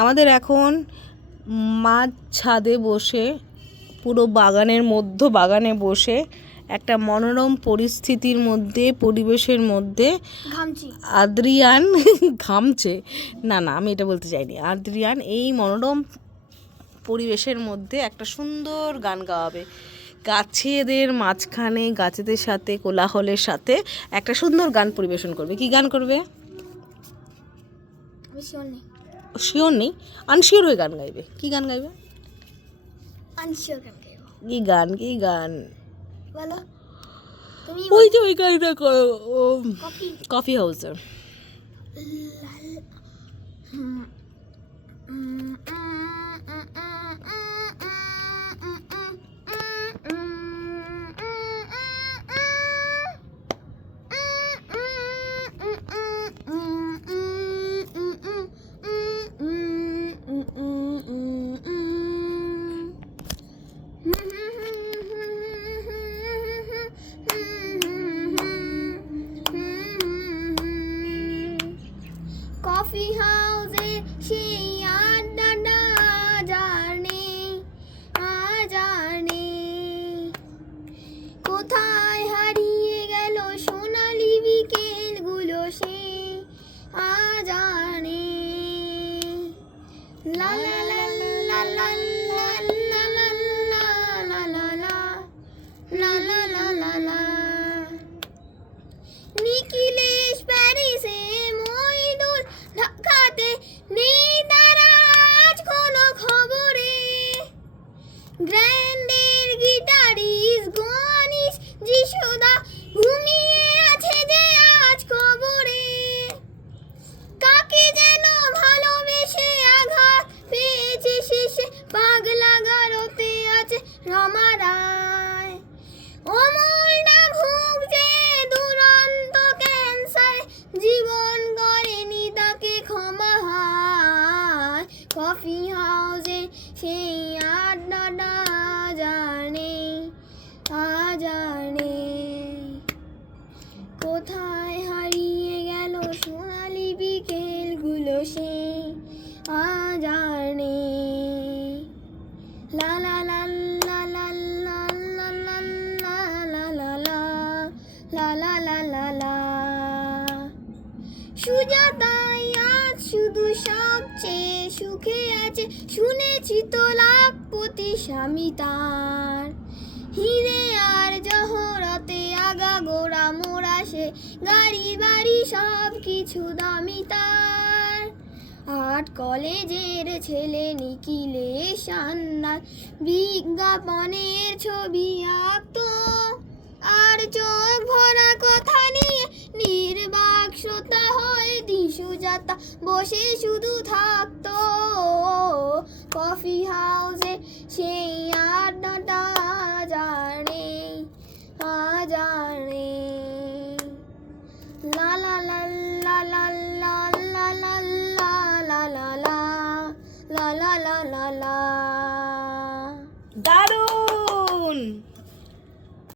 আমাদের এখন মাঝ ছাদে বসে পুরো বাগানে বসে একটা মনোরম পরিস্থিতির মধ্যে পরিবেশের মধ্যে আদ্রিয়ান ঘামছে, না আমি এটা বলতে চাইনি। আদ্রিয়ান এই মনোরম পরিবেশের মধ্যে একটা সুন্দর গান গাওয়াবে, গাছেদের মাঝখানে গাছেদের সাথে কোলাহলের সাথে একটা সুন্দর গান পরিবেশন করবে। কি গান করবে? শিওর নেই, আনশিওর হয়ে গান গাইবে। কি গান গাইবে? কি গান বলো তুমি। ওই যে ওই গানটা করো, কফি হাউসের। কফি হাউসে সেই আড্ডাটা জানে কোথায় হারিয়ে গেল সোনালি বিকেলগুলো, সে জানে। লা লা লা লা লা লা লা লা লা লা লা লা লা লা। নিখিলেশ প্যারিসে, মইদুল ঢাকাতে, নেই তারা আজ কোনো খবরে। গ্র্যান্ডের গিটারিস্ট গণেশ যিশোদা ঘুমিয়ে আছে যে আজ কবরে। কাকে যেন ভালোবেসে আঘাত পেয়েছে শেষে, পাগলা গারোতে আছে রমা রায়। অমলটা ভুগছে দুরন্ত ক্যান্সার, জীবন গড়েনি তাকে ক্ষমা হয়। কফি হাউসে সেই আড্ডাটা জানে কোথায় হারিয়ে গেল সোনালি বিকেলগুলো, সে জানে। লা লা লা লা লা লা লা লা লা লা লা লা লা লা লা। সুজাতাই আজ শুধু সবচেয়ে সুখে আছে, শুনেছি তো লাখপতি স্বামী তার। হিরে আর জহরতে আগাগোড়া মোড়া সে, গাড়ি বাড়ি সব কিছু দামি তার। আর্ট কলেজের ছেলে নিখিলেশ সান্যাল বিজ্ঞাপনের ছবি আঁকতো, আর চোখ ভরা কথা নিয়ে নির্বাক শ্রোতা হয়ে দিশু যাতা বসে শুধু থাকতো। Coffee house